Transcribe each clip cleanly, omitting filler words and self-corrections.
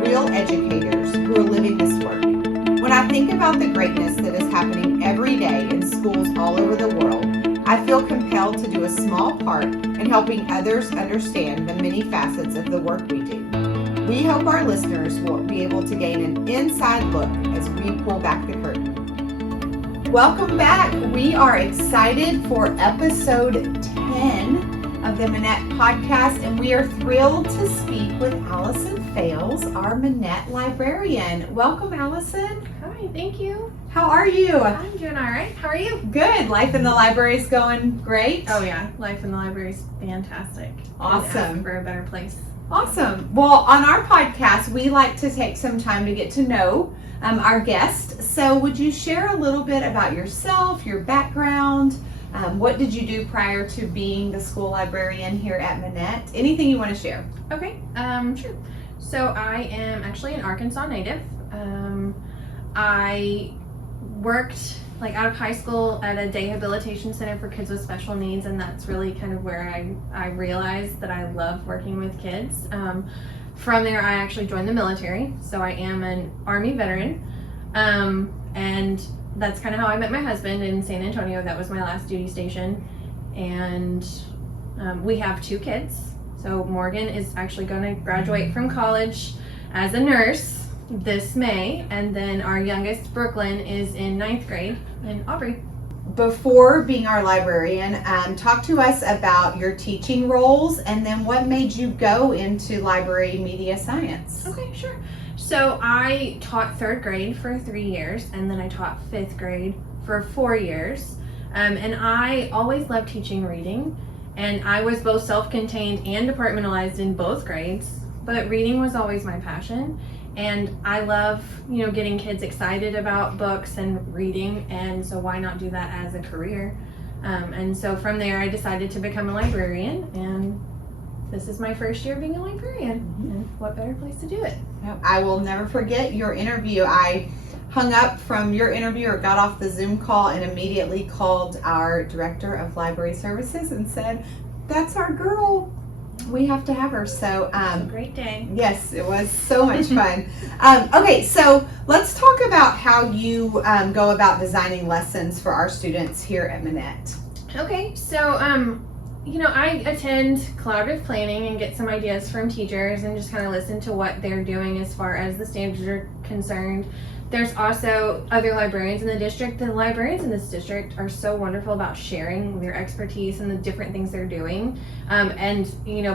real educators who are living this work. When I think about the greatness that is happening every day in schools all over the world, I feel compelled to do a small part in helping others understand the many facets of the work we do. We hope our listeners will be able to gain an inside look as we pull back the curtain. Welcome back. We are excited for episode 10 of the Minett podcast, and we are thrilled to speak with Alison Fales, our Minett librarian. Welcome, Alison. Hi, thank you. How are you? I'm doing all right. How are you? Good. Life in the library is going great? Oh yeah, life in the library is fantastic. Awesome. Couldn't ask for a better place. Awesome. Well, on our podcast, we like to take some time to get to know our guest. So would you share a little bit about yourself, your background? What did you do prior to being the school librarian here at Minett? Anything you want to share? Okay, sure. So I am actually an Arkansas native. I worked out of high school at a day habilitation center for kids with special needs, and that's really kind of where I realized that I love working with kids. From there, I actually joined the military, so I am an Army veteran, and that's kind of how I met my husband in San Antonio. That was my last duty station, and we have 2 kids. So Morgan is actually going to graduate from college as a nurse this May, and then our youngest, Brooklyn, is in 9th grade in Aubrey. Before being our librarian, talk to us about your teaching roles and then what made you go into library media science. Okay, sure. So I taught 3rd grade for 3 years, and then I taught 5th grade for 4 years. And I always loved teaching reading, and I was both self-contained and departmentalized in both grades, but reading was always my passion. And I love, getting kids excited about books and reading, and so why not do that as a career? And so from there, I decided to become a librarian, and this is my first year being a librarian. And what better place to do it? I will never forget your interview. I hung up from your interview or got off the Zoom call and immediately called our director of library services and said, "That's our girl. We have to have her." So It was a great day. yes, it was so much fun. Okay, so let's talk about how you go about designing lessons for our students here at Minett. Okay, so I attend collaborative planning and get some ideas from teachers and just kind of listen to what they're doing as far as the standards are concerned. There's also other librarians in the district. The librarians in this district are so wonderful about sharing their expertise and the different things they're doing. And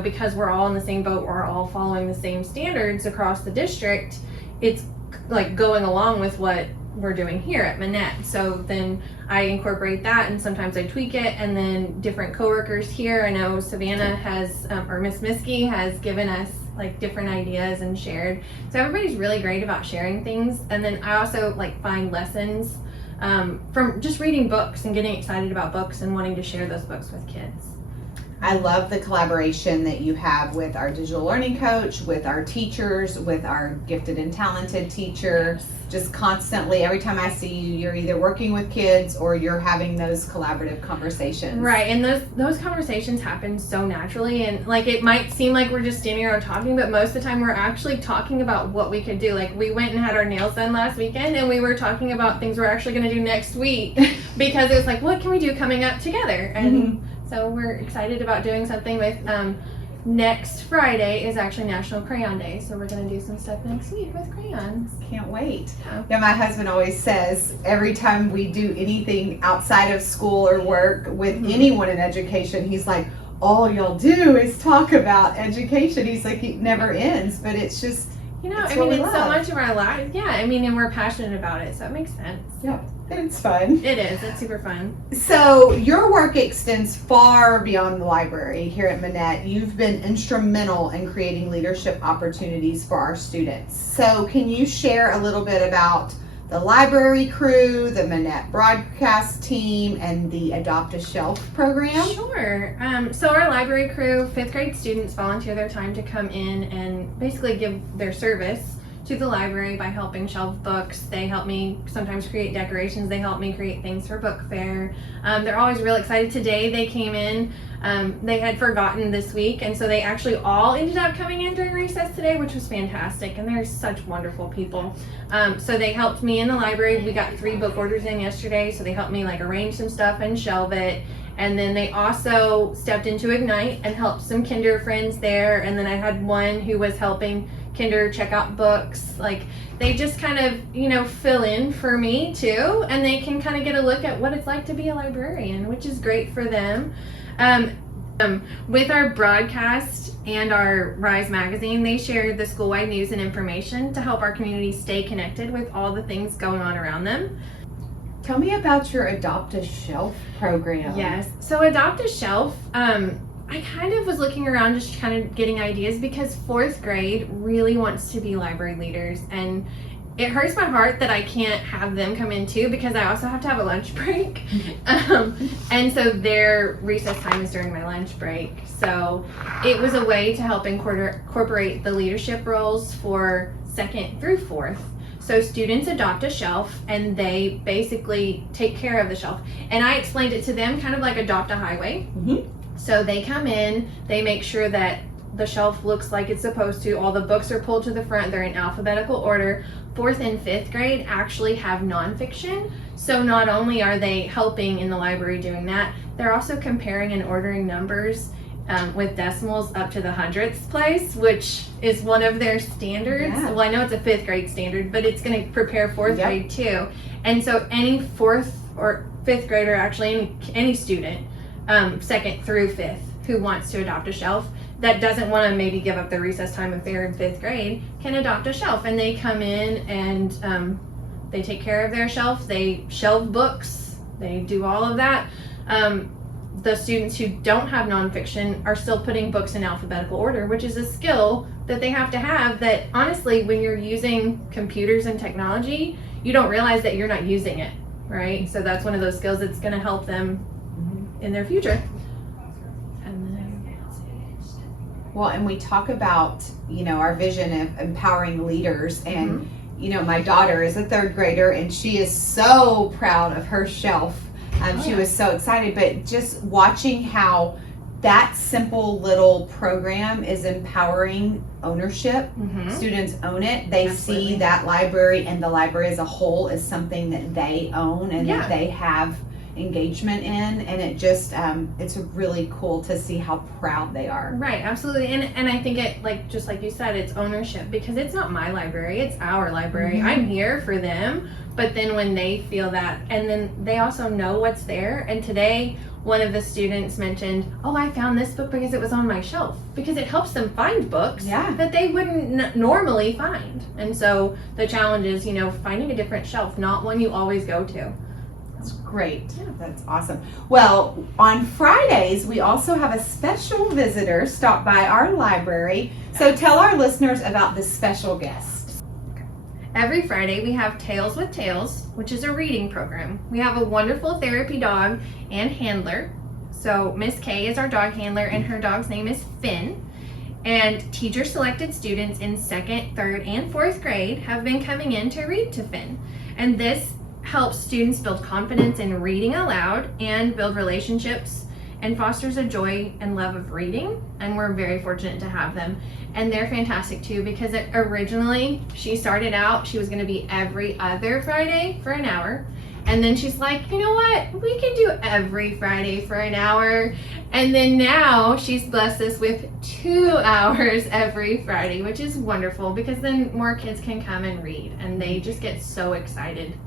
because we're all in the same boat, we're all following the same standards across the district, it's like going along with what we're doing here at Minett. So then I incorporate that, and sometimes I tweak it, and then different coworkers here, I know Savannah has, or Miss Miskey has given us different ideas and shared. So everybody's really great about sharing things. And then I also find lessons from just reading books and getting excited about books and wanting to share those books with kids. I love the collaboration that you have with our digital learning coach, with our teachers, with our gifted and talented teacher. Yes. Just constantly, every time I see you, you're either working with kids or you're having those collaborative conversations. Right, and those conversations happen so naturally, and it might seem like we're just standing around talking, but most of the time we're actually talking about what we could do. We went and had our nails done last weekend, and we were talking about things we're actually going to do next week because it was what can we do coming up together? And so we're excited about doing something with next Friday is actually National Crayon Day, so we're going to do some stuff next week with crayons. Can't wait. Yeah, my husband always says every time we do anything outside of school or work with anyone in education, he's like, all y'all do is talk about education. He's like, it never ends, but it's just, it's so much of our lives. Yeah, and we're passionate about it, so it makes sense. Yeah. It's fun. It is. It's super fun. So your work extends far beyond the library here at Minett. You've been instrumental in creating leadership opportunities for our students. So can you share a little bit about the library crew, the Minett broadcast team, and the Adopt a Shelf program? Sure. So our library crew, 5th grade students volunteer their time to come in and basically give their service to to the library by helping shelve books. They help me sometimes create decorations. They help me create things for book fair. They're always real excited. Today they came in. They had forgotten this week, and so they actually all ended up coming in during recess today, which was fantastic, and they're such wonderful people. So they helped me in the library. We got 3 book orders in yesterday, so they helped me like arrange some stuff and shelve it. And then they also stepped into Ignite and helped some kinder friends there. And then I had one who was helping kinder check out books. Like, they just kind of, fill in for me too. And they can kind of get a look at what it's like to be a librarian, which is great for them. With our broadcast and our Rise magazine, they share the school-wide news and information to help our community stay connected with all the things going on around them. Tell me about your Adopt a Shelf program. Yes. So Adopt a Shelf, I kind of was looking around just kind of getting ideas because 4th grade really wants to be library leaders, and it hurts my heart that I can't have them come in too because I also have to have a lunch break. And so their recess time is during my lunch break. So it was a way to help incorporate the leadership roles for 2nd through 4th. So students adopt a shelf and they basically take care of the shelf. And I explained it to them kind of like adopt a highway. Mm-hmm. So they come in, they make sure that the shelf looks like it's supposed to. All the books are pulled to the front. They're in alphabetical order. 4th and 5th grade actually have nonfiction. So not only are they helping in the library doing that, they're also comparing and ordering numbers with decimals up to the 100th place, which is one of their standards. Yeah. Well, I know it's a 5th grade standard, but it's going to prepare 4th Yep. grade too. And so any 4th or 5th grader, actually any student, 2nd through 5th, who wants to adopt a shelf that doesn't want to maybe give up their recess time if they're in 5th grade can adopt a shelf. And they come in and they take care of their shelf. They shelve books. They do all of that. The students who don't have nonfiction are still putting books in alphabetical order, which is a skill that they have to have that honestly, when you're using computers and technology, you don't realize that you're not using it, right? So that's one of those skills that's going to help them in their future. Well, and we talk about, our vision of empowering leaders, and, my daughter is a 3rd grader and she is so proud of her shelf. She was so excited, but just watching how that simple little program is empowering ownership. Students own it. They see that library and the library as a whole is something that they own and that they have engagement in, and it just it's really cool to see how proud they are. Right, absolutely. And I think it, just like you said, it's ownership because it's not my library, it's our library. I'm here for them, but then when they feel that, and then they also know what's there. And today one of the students mentioned, I found this book because it was on my shelf, because it helps them find books that they wouldn't normally find. And so the challenge is, finding a different shelf, not one you always go to. That's great. Yeah, that's awesome. Well, on Fridays, we also have a special visitor stop by our library. So tell our listeners about this special guest. Every Friday, we have Tales with Tales, which is a reading program. We have a wonderful therapy dog and handler. So Miss Kay is our dog handler, and her dog's name is Finn. And teacher-selected students in 2nd, 3rd, and 4th grade have been coming in to read to Finn. And this helps students build confidence in reading aloud and build relationships and fosters a joy and love of reading, and we're very fortunate to have them. And they're fantastic too, because originally she started out, she was going to be every other Friday for an hour, and then she's like, you know what, we can do every Friday for an hour. And then now she's blessed us with 2 hours every Friday, which is wonderful because then more kids can come and read, and they just get so excited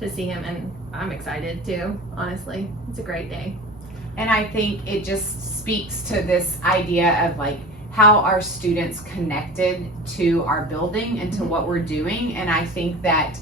to see him, and I'm excited too, honestly. It's a great day. And I think it just speaks to this idea of how our students connected to our building and to what we're doing. And I think that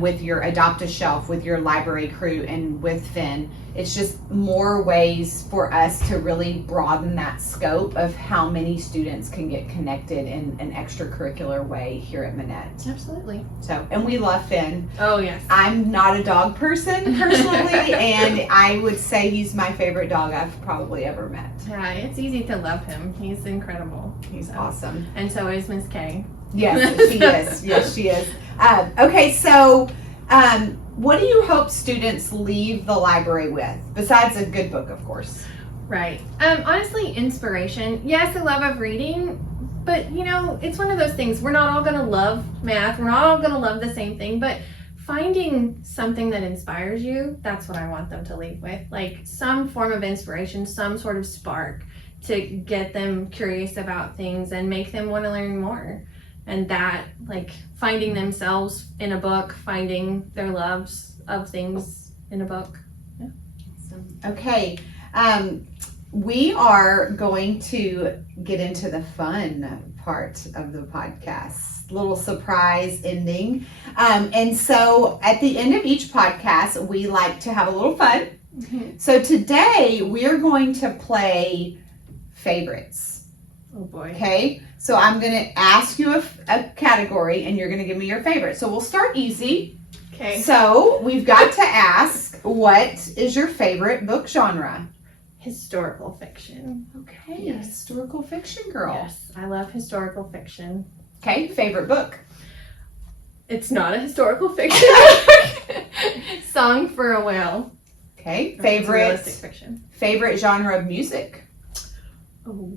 with your Adopt a Shelf, with your library crew, and with Finn, it's just more ways for us to really broaden that scope of how many students can get connected in an extracurricular way here at Minett. Absolutely. So, and we love Finn. Oh, yes. I'm not a dog person personally, and I would say he's my favorite dog I've probably ever met. Yeah, it's easy to love him. He's incredible. He's awesome. And so is Miss Kay. Yes, she is. Yes, she is. Okay, so what do you hope students leave the library with, besides a good book, of course? Right. Honestly, inspiration. Yes, the love of reading, but it's one of those things. We're not all going to love math. We're not all going to love the same thing, but finding something that inspires you, that's what I want them to leave with. Like some form of inspiration, some sort of spark to get them curious about things and make them want to learn more. And that, like, finding themselves in a book, finding their loves of things in a book. Yeah. Awesome. Okay. We are going to get into the fun part of the podcast, little surprise ending. And so at the end of each podcast, we like to have a little fun. Mm-hmm. So today we're going to play favorites. Oh boy. Okay. So I'm going to ask you a category and you're going to give me your favorite. So we'll start easy. Okay. So we've got to ask, what is your favorite book genre? Historical fiction. Okay, yes. Historical fiction girl. Yes, I love historical fiction. Okay, favorite book? It's not a historical fiction. Song for a Whale. Okay, It's favorite realistic fiction. Favorite genre of music? Oh.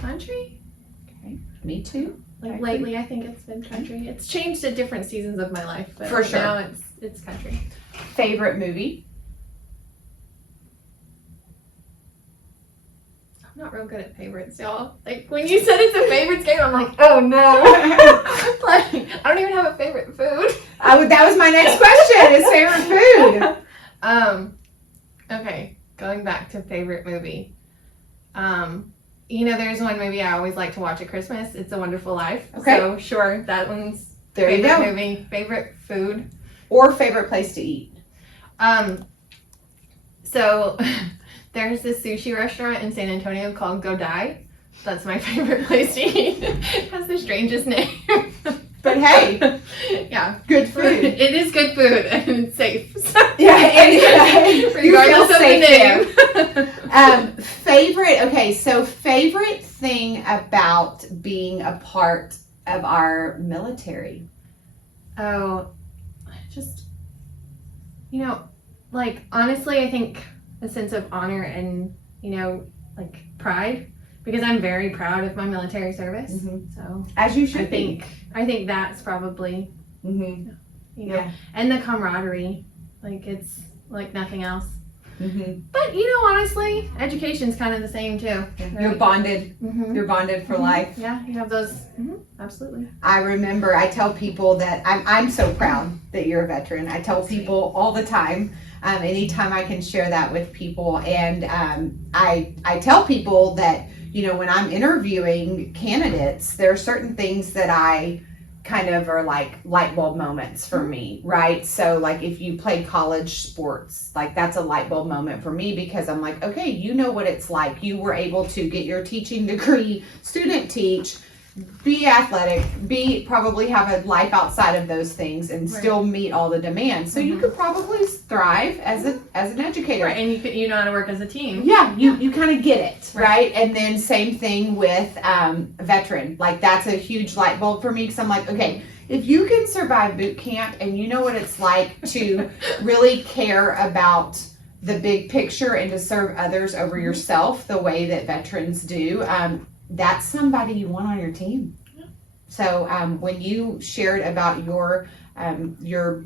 Country? Okay, me too. Like lately, I think it's been country. It's changed at different seasons of my life, but For sure. now it's country. Favorite movie? I'm not real good at favorites, y'all. Like when you said it's a favorites game, I'm like, oh no. Like I don't even have a favorite food. That was my next question. Is favorite food? Okay, going back to favorite movie. There's one movie I always like to watch at Christmas. It's a Wonderful Life. Okay. So sure, that one's There you favorite go. movie. Favorite food. Or favorite place to eat? So there's this sushi restaurant in San Antonio called Go Die. That's my favorite place to eat. It has the strangest name. But hey, yeah, good food. It is good food and it's safe. So Yeah, and regardless of the name. Favorite thing about being a part of our military? Oh, just, honestly, I think a sense of honor and, pride, because I'm very proud of my military service. Mm-hmm. So As you should I think that's probably, Mm-hmm. Yeah. And the camaraderie, it's like nothing else. Mm-hmm. But, honestly, education's kind of the same too. Right? You're bonded. Mm-hmm. You're bonded for life. Yeah, you have those. Mm-hmm. Absolutely. I tell people that I'm so proud that you're a veteran. I tell people all the time, anytime I can share that with people. And I tell people that, when I'm interviewing candidates, there are certain things that I kind of are like light bulb moments for me, right? So like if you play college sports, like that's a light bulb moment for me, because I'm like, okay, you know what it's like. You were able to get your teaching degree, student teach, be athletic, probably have a life outside of those things and still meet all the demands. So you could probably thrive as an educator. Right, and you know how to work as a team. Yeah, you kind of get it, right? And then same thing with veteran. Like that's a huge light bulb for me, because I'm like, okay, if you can survive boot camp and you know what it's like to really care about the big picture and to serve others over yourself the way that veterans do, that's somebody you want on your team. Yeah. So when you shared about your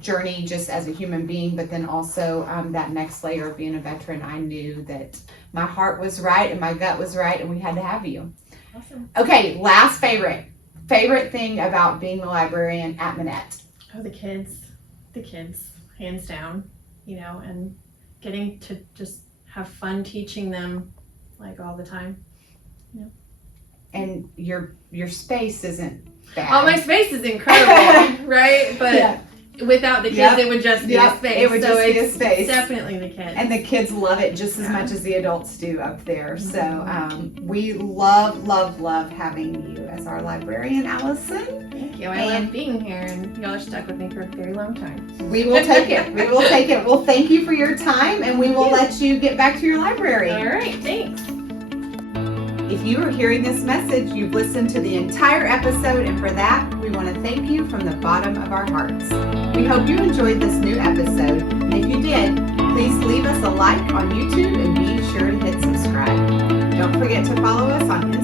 journey just as a human being, but then also that next layer of being a veteran, I knew that my heart was right and my gut was right, and we had to have you. Awesome. Okay, last favorite thing about being the librarian at Minett. Oh, the kids, hands down. And getting to just have fun teaching them all the time. Yeah. And your space isn't bad. Oh, my space is incredible, right? But without the kids, it would just be a space. It would just be a space. Definitely the kids. And the kids love it just as much as the adults do up there. So we love having you as our librarian, Alison. Thank you. I love being here, and y'all are stuck with me for a very long time. We will take it. We will take it. Well, thank you for your time, and we will let you get back to your library. All right. Thanks. If you are hearing this message, you've listened to the entire episode, and for that, we want to thank you from the bottom of our hearts. We hope you enjoyed this new episode, and if you did, please leave us a like on YouTube and be sure to hit subscribe. Don't forget to follow us on Instagram